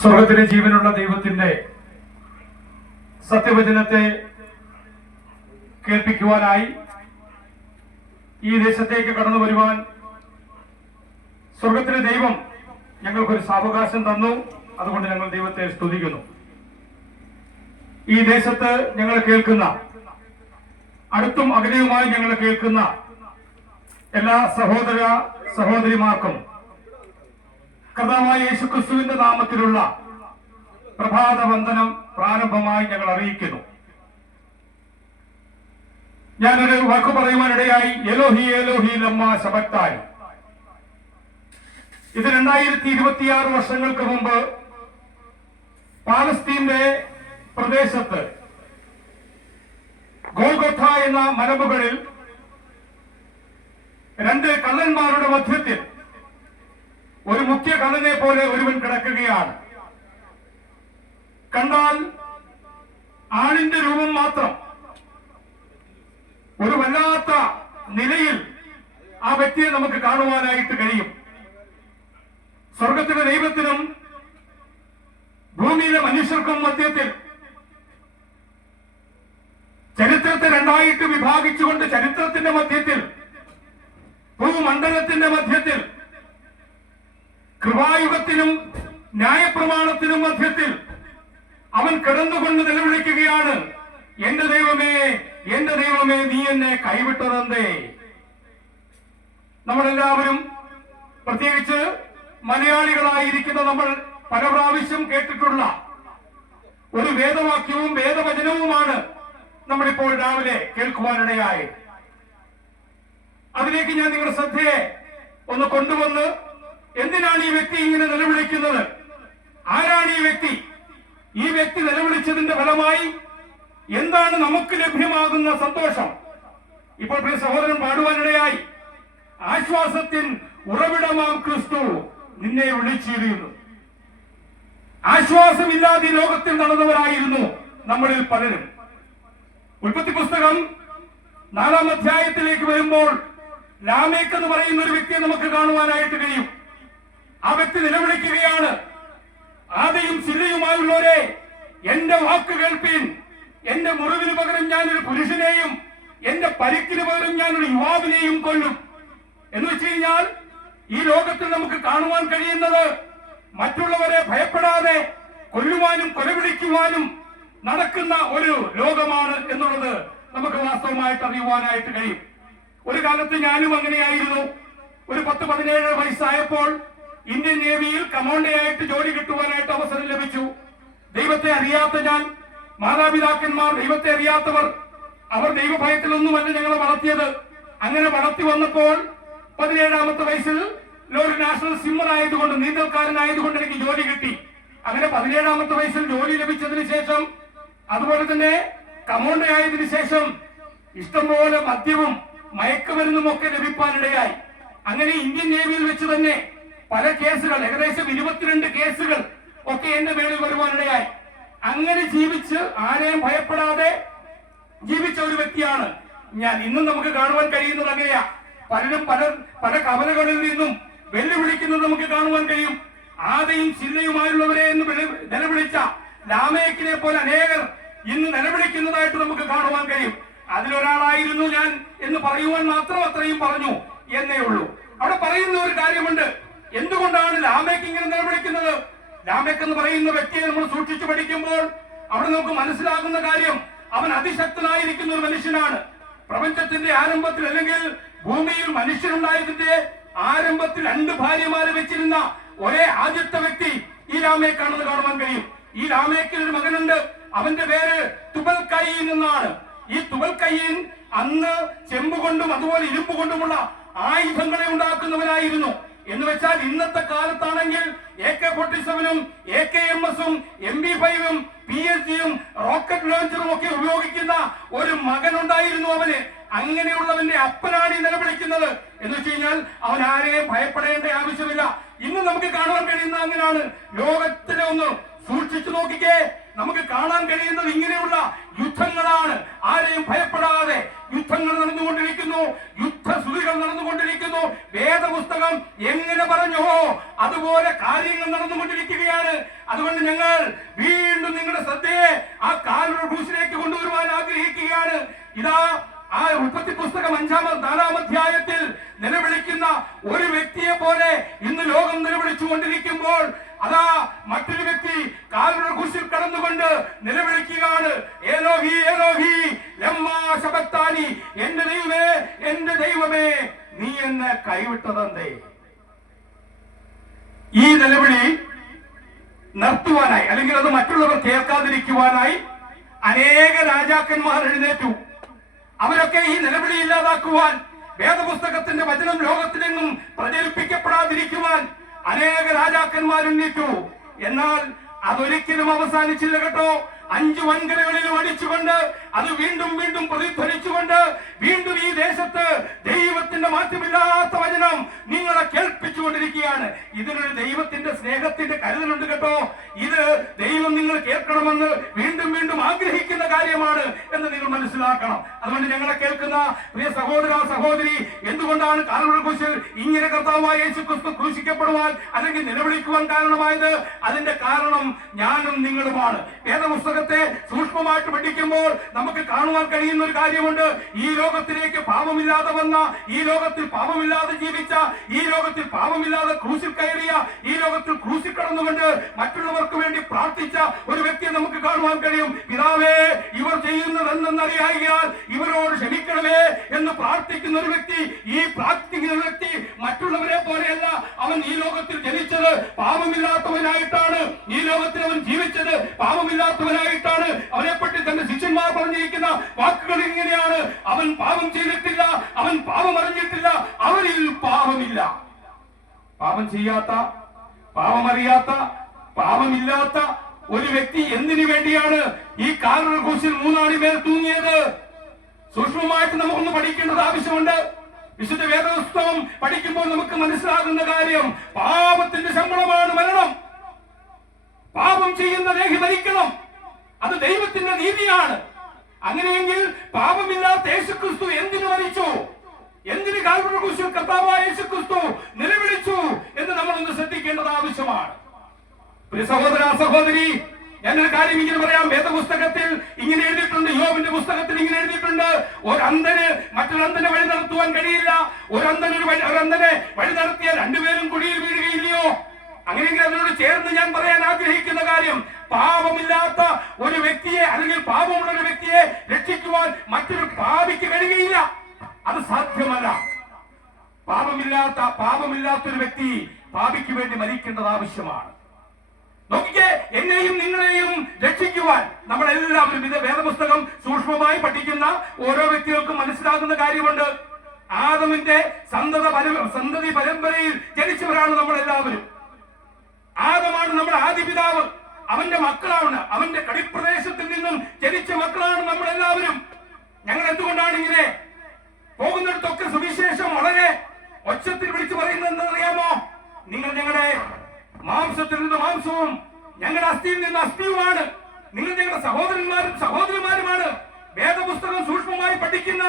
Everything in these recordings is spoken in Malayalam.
സ്വർഗത്തിലെ ജീവനുള്ള ദൈവത്തിന്റെ സത്യവചനത്തെ കേൾപ്പിക്കുവാനായി ഈ ദേശത്തേക്ക് കടന്നു വരുവാൻ സ്വർഗത്തിലെ ദൈവം ഞങ്ങൾക്കൊരു സാവകാശം തന്നു. അതുകൊണ്ട് ഞങ്ങൾ ദൈവത്തെ സ്തുതിക്കുന്നു. ഈ ദേശത്ത് ഞങ്ങൾ കേൾക്കുന്ന, അടുത്തും അകലെയുമായി ഞങ്ങൾ കേൾക്കുന്ന എല്ലാ സഹോദര സഹോദരിമാർക്കും കർത്താവായ യേശുക്രിസ്തുവിന്റെ നാമത്തിലുള്ള പ്രഭാത വന്ദനം പ്രാരംഭമായി ഞങ്ങൾ അറിയിക്കുന്നു. ഞാനൊരു വാക്ക് പറയുവാനിടയായി, എലോഹി എലോഹി ലമ്മ ശബക്താനി. ഇത് 2026 വർഷങ്ങൾക്ക് മുമ്പ് പാലസ്തീന്റെ പ്രദേശത്ത് ഗോൽഗോഥ എന്ന മലമുകളിൽ രണ്ട് കള്ളന്മാരുടെ മധ്യത്തിൽ ഒരു മുഖ്യ കള്ളനെ പോലെ ഒരുവൻ കിടക്കുകയാണ്. കണ്ടാൽ ആണിന്റെ രൂപം മാത്രം, ഒരു വല്ലാത്ത നിലയിൽ ആ വ്യക്തിയെ നമുക്ക് കാണുവാനായിട്ട് കഴിയും. സ്വർഗത്തിലെ ദൈവത്തിനും ഭൂമിയിലെ മനുഷ്യർക്കും മധ്യത്തിൽ ചരിത്രത്തെ രണ്ടായിട്ട് വിഭാഗിച്ചുകൊണ്ട് ചരിത്രത്തിന്റെ മധ്യത്തിൽ, ഭൂമണ്ഡലത്തിന്റെ മധ്യത്തിൽ, കൃപായുഗത്തിനും ന്യായപ്രമാണത്തിനും മധ്യത്തിൽ അവൻ കിടന്നുകൊണ്ട് നിലവിളിക്കുകയാണ്, എന്റെ ദൈവമേ, എന്റെ ദൈവമേ, നീ എന്നെ കൈവിട്ടതെന്തേ? നമ്മളെല്ലാവരും, പ്രത്യേകിച്ച് മലയാളികളായിരിക്കുന്ന നമ്മൾ പല പ്രാവശ്യം കേട്ടിട്ടുള്ള ഒരു വേദവാക്യവും വേദവചനവുമാണ് നമ്മളിപ്പോൾ രാവിലെ കേൾക്കുവാനിടയായി. അതിലേക്ക് ഞാൻ നിങ്ങളുടെ ശ്രദ്ധയെ ഒന്ന് കൊണ്ടുവന്ന്, എന്തിനാണ് ഈ വ്യക്തി ഇങ്ങനെ നിലവിളിക്കുന്നത്? ആരാണ് ഈ വ്യക്തി? ഈ വ്യക്തി നിലവിളിച്ചതിന്റെ ഫലമായി എന്താണ് നമുക്ക് ലഭ്യമാകുന്ന സന്തോഷം? ഇപ്പോൾ പ്രിയ സഹോദരൻ പാടുവാനിടയായി, ആശ്വാസത്തിൻ ഉറവിടമാം ക്രിസ്തു നിന്നെ വിളിച്ചിരുന്നു. ആശ്വാസമില്ലാതെ ലോകത്തിൽ നടന്നവരായിരുന്നു നമ്മളിൽ പലരും. ഉൽപ്പത്തി പുസ്തകം 4-ാം അധ്യായത്തിലേക്ക് വരുമ്പോൾ ലാമേക്ക് എന്ന് പറയുന്ന ഒരു വ്യക്തിയെ നമുക്ക് കാണുവാനായിട്ട് കഴിയും. ആ വ്യക്തി നിലവിളിക്കുകയാണ്, ആദയും സില്ലയുമായുള്ളവരെ, എന്റെ വാക്ക് കേൾപ്പീൻ. എന്റെ മുറിവിന് പകരം ഞാനൊരു പുരുഷനെയും എന്റെ പരിക്കിന് പകരം ഞാനൊരു യുവാവിനെയും കൊല്ലും. എന്ന് വെച്ച് കഴിഞ്ഞാൽ ഈ ലോകത്തിൽ നമുക്ക് കാണുവാൻ കഴിയുന്നത് മറ്റുള്ളവരെ ഭയപ്പെടാതെ കൊല്ലുവാനും കൊലവിളിക്കുവാനും നടക്കുന്ന ഒരു ലോകമാണ് എന്നുള്ളത് നമുക്ക് വാസ്തവമായിട്ട് അറിയുവാനായിട്ട് കഴിയും. ഒരു കാലത്ത് ഞാനും അങ്ങനെയായിരുന്നു. ഒരു 10-17 വയസ്സായപ്പോൾ ഇന്ത്യൻ നേവിയിൽ കമാൻഡോയായിട്ട് ജോലി കിട്ടുവാനായിട്ട് അവസരം ലഭിച്ചു. ദൈവത്തെ അറിയാത്ത ഞാൻ, മാതാപിതാക്കന്മാർ ദൈവത്തെ അറിയാത്തവർ, അവർ ദൈവഭയത്തിലൊന്നുമല്ല ഞങ്ങളെ വളർത്തിയത്. അങ്ങനെ വളർത്തി വന്നപ്പോൾ 17-ാമത്തെ വയസ്സിൽ ഒരു നാഷണൽ സ്വിമ്മർ ആയതുകൊണ്ട്, നീന്തൽക്കാരനായതുകൊണ്ട് എനിക്ക് ജോലി കിട്ടി. അങ്ങനെ 17-ാമത്തെ വയസ്സിൽ ജോലി ലഭിച്ചതിന് ശേഷം, അതുപോലെ കമാൻഡോ ആയതിനു ശേഷം ഇഷ്ടംപോലെ മദ്യവും മയക്കുമരുന്നും ഒക്കെ ലഭിക്കാനിടയായി. അങ്ങനെ ഇന്ത്യൻ നേവിയിൽ വെച്ച് തന്നെ പല കേസുകൾ, ഏകദേശം 22 കേസുകൾ ഒക്കെ എന്റെ മേളിൽ വരുവാനിടയായി. അങ്ങനെ ജീവിച്ച് ആരെയും ഭയപ്പെടാതെ ജീവിച്ച ഒരു വ്യക്തിയാണ് ഞാൻ. ഇന്നും നമുക്ക് കാണുവാൻ കഴിയുന്നത് അങ്ങനെയാ. പലരും പല കവലകളിൽ നിന്നും വെല്ലുവിളിക്കുന്നത് നമുക്ക് കാണുവാൻ കഴിയും. ആദയും സില്ലയുമായുള്ളവരെ എന്ന് നിലവിളിച്ച ലാമേക്കിനെ പോലെ അനേകർ ഇന്ന് നിലവിളിക്കുന്നതായിട്ട് നമുക്ക് കാണുവാൻ കഴിയും. അതിലൊരാളായിരുന്നു ഞാൻ എന്ന് പറയുവാൻ മാത്രം അത്രയും പറഞ്ഞു എന്നേ ഉള്ളൂ. അവിടെ പറയുന്ന ഒരു കാര്യമുണ്ട്. എന്തുകൊണ്ടാണ് ലാമേക്ക് ഇങ്ങനെ നിലവിളിക്കുന്നത്? ലാമേക്ക് എന്ന് പറയുന്ന വ്യക്തിയെ നമ്മൾ സൂക്ഷിച്ചു പഠിക്കുമ്പോൾ അവിടെ നമുക്ക് മനസ്സിലാകുന്ന കാര്യം, അവൻ അതിശക്തനായിരിക്കുന്ന ഒരു മനുഷ്യനാണ്. പ്രപഞ്ചത്തിന്റെ ആരംഭത്തിൽ, അല്ലെങ്കിൽ ഭൂമിയിൽ മനുഷ്യനുണ്ടായതിന്റെ ആരംഭത്തിൽ 2 ഭാര്യമാരെ വെച്ചിരുന്ന ഒരേ ആദ്യത്തെ വ്യക്തി ഈ ലാമേക്കാണെന്ന് കാണുവാൻ കഴിയും. ഈ ലാമേക്കിന് ഒരു മകനുണ്ട്. അവന്റെ പേര് തുബൽ കയീൻ എന്നാണ്. ഈ തുബൽ കയീൻ അന്ന് ചെമ്പുകൊണ്ടും അതുപോലെ ഇരുമ്പ് കൊണ്ടുമുള്ള ആയുധങ്ങളെ ഉണ്ടാക്കുന്നവനായിരുന്നു. എന്ന് വെച്ചാൽ ഇന്നത്തെ കാലത്താണെങ്കിൽ AK-47-ഉം AKMS-ഉം MP5-ഉം PSG-യും റോക്കറ്റ് ലോഞ്ചറും ഒക്കെ ഉപയോഗിക്കുന്ന ഒരു മകനുണ്ടായിരുന്നു അവന്. അങ്ങനെയുള്ളവന്റെ അപ്പനാണ് ഈ നിലവിളിക്കുന്നത്. എന്ന് വെച്ച് കഴിഞ്ഞാൽ അവൻ ആരെയും ഭയപ്പെടേണ്ട ആവശ്യമില്ല. ഇന്ന് നമുക്ക് കാണുവാൻ കഴിയുന്ന അങ്ങനെയാണ്. ലോകത്തിലെ ഒന്ന് സൂക്ഷിച്ചു നോക്കിക്കേ, നമുക്ക് കാണാൻ കഴിയുന്നത് ഇങ്ങനെയുള്ള യുദ്ധങ്ങളാണ്. ആരെയും ഭയപ്പെടാതെ യുദ്ധങ്ങൾ നടന്നുകൊണ്ടിരിക്കുന്നു, യുദ്ധശ്രുതികൾ നടന്നുകൊണ്ടിരിക്കുന്നു. വേദപുസ്തകം എങ്ങനെ പറഞ്ഞോ അതുപോലെ കാര്യങ്ങൾ നടന്നുകൊണ്ടിരിക്കുകയാണ്. അതുകൊണ്ട് ഞങ്ങൾ വീണ്ടും നിങ്ങളുടെ ശ്രദ്ധയെ ആ കാൽവരി ക്രൂശിലേക്ക് കൊണ്ടുവരുവാൻ ആഗ്രഹിക്കുകയാണ്. ഇതാ ആ ഉൽപ്പത്തി പുസ്തകം 4-ാം അധ്യായത്തിൽ നിലവിളിക്കുന്ന ഒരു വ്യക്തിയെ പോലെ ഇന്ന് ലോകം നിലവിളിച്ചുകൊണ്ടിരിക്കുമ്പോൾ അതാ മറ്റൊരു വ്യക്തി കാൽവരി ക്രൂശിൽ കടന്നുകൊണ്ട് നിലവിളിക്കുകയാണ്, ഏലോഹി ഏലോഹി ലമ്മാ ശബക്താനി, എന്റെ ദൈവമേ എന്റെ ദൈവമേ നീ എന്നെ കൈവിട്ടതെന്തേ. ഈ നിലവിളി നിർത്തുവാനായി അല്ലെങ്കിൽ അത് മറ്റുള്ളവർ കേൾക്കാതിരിക്കുവാനായി അനേക രാജാക്കന്മാർ എഴുന്നേറ്റു. അവരൊക്കെ ഈ നിലവിളി ഇല്ലാതാക്കുവാൻ, വേദപുസ്തകത്തിന്റെ വചനം ലോകത്തിലെങ്ങും പ്രചരിപ്പിക്കപ്പെടാതിരിക്കുവാൻ അനേക രാജാക്കന്മാർ എണ്ണീറ്റു. എന്നാൽ അതൊരിക്കലും അവസാനിച്ചില്ല കേട്ടോ. 5 വൻകരകളിലും അടിച്ചുകൊണ്ട് അത് വീണ്ടും വീണ്ടും പ്രതിധ്വനിച്ചുകൊണ്ട് വീണ്ടും ഈ ദേശത്ത് ദൈവത്തിന്റെ മാറ്റമില്ലാത്ത വചനം നിങ്ങളെ കേൾപ്പിച്ചുകൊണ്ടിരിക്കുകയാണ്. ഇതിനൊരു ദൈവത്തിന്റെ സ്നേഹത്തിന്റെ കരുതലുണ്ട് കേട്ടോ. ഇത് ദൈവം നിങ്ങൾ കേൾക്കണമെന്ന് വീണ്ടും വീണ്ടും ആഗ്രഹിക്കുന്ന കാര്യമാണ് എന്ന് നിങ്ങൾ മനസ്സിലാക്കണം. അതുകൊണ്ട് ഞങ്ങളെ കേൾക്കുന്ന പ്രിയ സഹോദര സഹോദരി, എന്തുകൊണ്ടാണ് കാൽവരി ക്രൂശിൽ ഇങ്ങനെ കർത്താവായ യേശുക്രിസ്തു ക്രൂശിക്കപ്പെടുവാൻ അല്ലെങ്കിൽ നിലവിളിക്കുവാൻ കാരണമായത്? അതിന്റെ കാരണം ഞാനും നിങ്ങളുമാണ്. വേദപുസ്തകത്തെ സൂക്ഷ്മമായിട്ട് പഠിക്കുമ്പോൾ നമുക്ക് കാണുവാൻ കഴിയുന്ന ഒരു കാര്യമുണ്ട്. ഈ ലോകത്തിലേക്ക് പാപമില്ലാതെ വന്ന, ഈ ലോകത്തിൽ പാപമില്ലാതെ ജീവിച്ച, ഈ ലോകത്തിൽ പാപമില്ലാതെ ക്രൂശിൽ കയറിയ, ഈ ലോകത്തിൽ ക്രൂശിൽ കടന്നുകൊണ്ട് മറ്റുള്ളവർക്ക് വേണ്ടി പ്രാർത്ഥിച്ച ഒരു വ്യക്തിയെ നമുക്ക് കാണുവാൻ കഴിയും. പിതാവേ, ഇവർ ചെയ്യുന്നത് എന്തെന്നറിയാൽ ഇവരോട് ക്ഷമിക്കണമേ എന്ന് പ്രാർത്ഥിക്കുന്ന ഒരു വ്യക്തി. ഈ പ്രാർത്ഥിക്കുന്ന വ്യക്തി മറ്റുള്ളവരെ പോലെയല്ല. അവൻ ഈ ലോകത്തിൽ ജനിച്ചത് പാപമില്ലാത്തവനായിട്ടാണ്. ഈ ലോകത്തിൽ അവൻ ജീവിച്ചത് പാപമില്ലാത്തവനായിട്ടാണ്. അവനെപ്പറ്റി തന്റെ ശിഷ്യന്മാർ പറഞ്ഞിരിക്കുന്ന വാക്കുകൾ ഇങ്ങനെയാണ്: അവൻ പാപം ചെയ്തിട്ടില്ല, അവൻ പാപം അറിഞ്ഞിട്ടില്ല, അവനിൽ പാപമില്ല. പാപം ചെയ്യാത്ത, പാപമറിയാത്ത, പാപമില്ലാത്ത ഒരു വ്യക്തി എന്തിനു വേണ്ടിയാണ് ഈ കാൽവരി ക്രൂശിൽ 3 ആണി മേൽ തൂങ്ങിയത്? സൂക്ഷ്മമായിട്ട് നമുക്കൊന്ന് പഠിക്കേണ്ടത് ആവശ്യമുണ്ട്. വിശുദ്ധ വേദപുസ്തകം പഠിക്കുമ്പോൾ നമുക്ക് മനസ്സിലാകുന്ന കാര്യം, പാപത്തിന്റെ ശമ്പളമാണ് മരണം. പാപം ചെയ്യുന്ന ദേഹി മരിക്കണം. അത് ദൈവത്തിന്റെ നീതിയാണ്. അങ്ങനെയെങ്കിൽ പാപമില്ലാത്ത യേശുക്രിസ്തു എന്തിനു മരിച്ചു? എന്തിന് കാൽവരി ക്രൂശിൽ കർത്താവായ യേശുക്രിസ്തു നിലവിളിച്ചു എന്ന് നമ്മളൊന്ന് ശ്രദ്ധിക്കേണ്ടത് ആവശ്യമാണ്. പ്രിയ സഹോദര സഹോദരി, ഞാനൊരു കാര്യം ഇങ്ങനെ പറയാം. വേദപുസ്തകത്തിൽ ഇങ്ങനെ എഴുതിയിട്ടുണ്ട്, യോബിന്റെ പുസ്തകത്തിൽ ഇങ്ങനെ എഴുതിയിട്ടുണ്ട്, ഒരു അന്ധന് മറ്റൊരു അന്ധനെ വഴി നടത്തുവാൻ കഴിയില്ല. ഒരു അന്ധനെ വഴി നടത്തിയാൽ 2 പേരും കുഴിയിൽ വീഴുകയില്ലയോ? അങ്ങനെയെങ്കിൽ അതിനോട് ചേർന്ന് ഞാൻ പറയാൻ ആഗ്രഹിക്കുന്ന കാര്യം, പാപമില്ലാത്ത ഒരു വ്യക്തിയെ അല്ലെങ്കിൽ പാപമുള്ള ഒരു വ്യക്തിയെ രക്ഷിക്കുവാൻ മറ്റൊരു പാപിക്ക് കഴിയുകയില്ല. അത് സാധ്യമല്ല. പാപമില്ലാത്തൊരു വ്യക്തി പാപിക്ക് വേണ്ടി മരിക്കേണ്ടത് ആവശ്യമാണ്. നോക്കിക്കേ, എന്നെയും നിങ്ങളെയും രക്ഷിക്കുവാൻ നമ്മളെല്ലാവരും, ഇത് വേദപുസ്തകം സൂക്ഷ്മമായി പഠിക്കുന്ന ഓരോ വ്യക്തികൾക്കും മനസ്സിലാകുന്ന കാര്യമുണ്ട്. ആദമിന്റെ സന്തതി പരമ്പരയിൽ ജനിച്ചവരാണ് നമ്മളെല്ലാവരും. ആദമാണ് നമ്മുടെ ആദിപിതാവ്. അവന്റെ മക്കളാണ്, അവന്റെ കടിപ്രദേശത്തിൽ നിന്നും ജനിച്ച മക്കളാണ് നമ്മളെല്ലാവരും. ഞങ്ങൾ എന്തുകൊണ്ടാണ് ഇങ്ങനെ പോകുന്നിടത്തൊക്കെ സുവിശേഷം വളരെ ഒച്ചത്തിൽ വിളിച്ചു പറയുന്നത് എന്താണെന്നറിയാമോ? നിങ്ങൾ ഞങ്ങളുടെ മാംസത്തിൽ നിന്ന് മാംസവും ഞങ്ങളുടെ അസ്ഥിയിൽ നിന്ന് അസ്ഥിയുമാണ്. നിങ്ങൾ ഞങ്ങളുടെ സഹോദരന്മാരും സഹോദരിമാരുമാണ്. വേദപുസ്തകം സൂക്ഷ്മമായി പഠിക്കുന്ന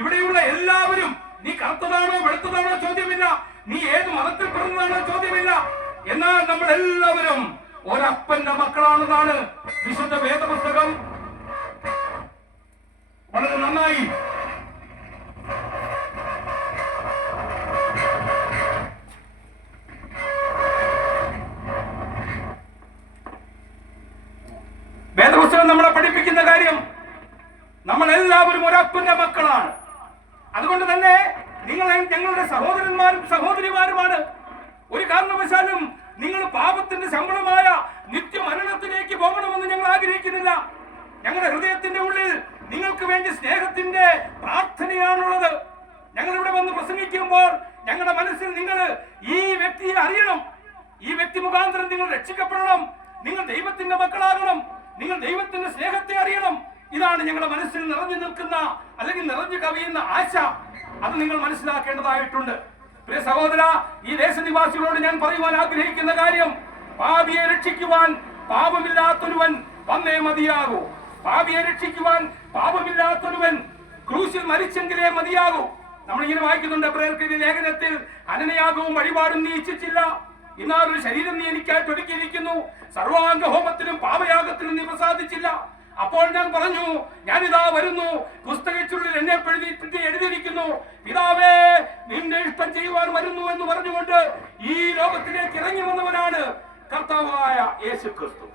ഇവിടെയുള്ള എല്ലാവരും, നീ കറുത്തതാണോ വെളുത്തതാണോ ചോദ്യമില്ല, നീ ഏത് മതത്തിൽ പിറന്നതാണോ ചോദ്യമില്ല. എന്നാൽ നമ്മൾ എല്ലാവരും ഒരപ്പന്റെ മക്കളാണെന്നാണ് വിശുദ്ധ വേദപുസ്തകം വളരെ നന്നായി വേദപുസ്തകം നമ്മളെ പഠിപ്പിക്കുന്ന കാര്യം. നമ്മളെല്ലാവരും ഒരപ്പന്റെ മക്കളാണ്. അതുകൊണ്ട് തന്നെ നിങ്ങൾ ഞങ്ങളുടെ സഹോദരന്മാരും സഹോദരിമാരുമാണ്. ഒരു കാരണവശാലും നിങ്ങൾ പാപത്തിന്റെ ശമ്പളമായ നിത്യമരണത്തിലേക്ക് പോകണമെന്ന് ഞങ്ങൾ ആഗ്രഹിക്കുന്നില്ല. ഞങ്ങളുടെ ഹൃദയത്തിന്റെ ഉള്ളിൽ നിങ്ങൾക്ക് വേണ്ടി സ്നേഹത്തിന്റെ പ്രാർത്ഥനയാണുള്ളത്. ഞങ്ങൾ ഇവിടെ വന്ന് പ്രസംഗിക്കുമ്പോൾ ഞങ്ങളുടെ മനസ്സിൽ നിങ്ങൾ ഈ വ്യക്തിയെ അറിയണം. ഈ വ്യക്തി മുഖാന്തരം നിങ്ങൾ രക്ഷിക്കപ്പെടണം. നിങ്ങൾ ദൈവത്തിന്റെ മക്കളാകണം. നിങ്ങൾ ദൈവത്തിന്റെ സ്നേഹത്തെ അറിയണം. ഇതാണ് ഞങ്ങളുടെ മനസ്സിൽ നിറഞ്ഞു നിൽക്കുന്ന അല്ലെങ്കിൽ നിറഞ്ഞു കവിയുന്ന ആശ. അത് നിങ്ങൾ മനസ്സിലാക്കേണ്ടതായിട്ടുണ്ട്. പ്രിയ സഹോദര, ഈ ദേശനിവാസികളോട് ഞാൻ പറയുവാൻ ആഗ്രഹിക്കുന്ന കാര്യം, പാപിയെ രക്ഷിക്കുവാൻ പാപമില്ലാത്തൊരുവൻ വന്നേ മതിയാകൂ. പാപിയെ രക്ഷിക്കുവാൻ പാപമില്ലാത്തൊരുവൻ ക്രൂശിൽ മരിച്ചെങ്കിലേ മതിയാകൂ. നമ്മളിങ്ങനെ വായിക്കുന്നുണ്ട് എബ്രായർക്കെഴുതിയ ലേഖനത്തിൽ, ഹനനയാഗവും വഴിപാടും നീ ഇച്ഛിച്ചില്ല, എന്നാൽ ഒരു ശരീരം നീ എനിക്കായിട്ട് ഒരുക്കിയിരിക്കുന്നു, സർവാംഗ ഹോമത്തിനും പാപയാഗത്തിനും നീ പ്രസാദിച്ചില്ല. അപ്പോൾ ഞാൻ പറഞ്ഞു, ഞാനിതാ വരുന്നു, പുസ്തകച്ചുള്ളിൽ എന്നെ പറ്റി എഴുതിയിരിക്കുന്നു, പിതാവേ നിന്റെ ഇഷ്ടം ചെയ്യുവാൻ വരുന്നു എന്ന് പറഞ്ഞുകൊണ്ട് ഈ ലോകത്തിലേക്ക് ഇറങ്ങി വന്നവനാണ് കർത്താവായ യേശു ക്രിസ്തു.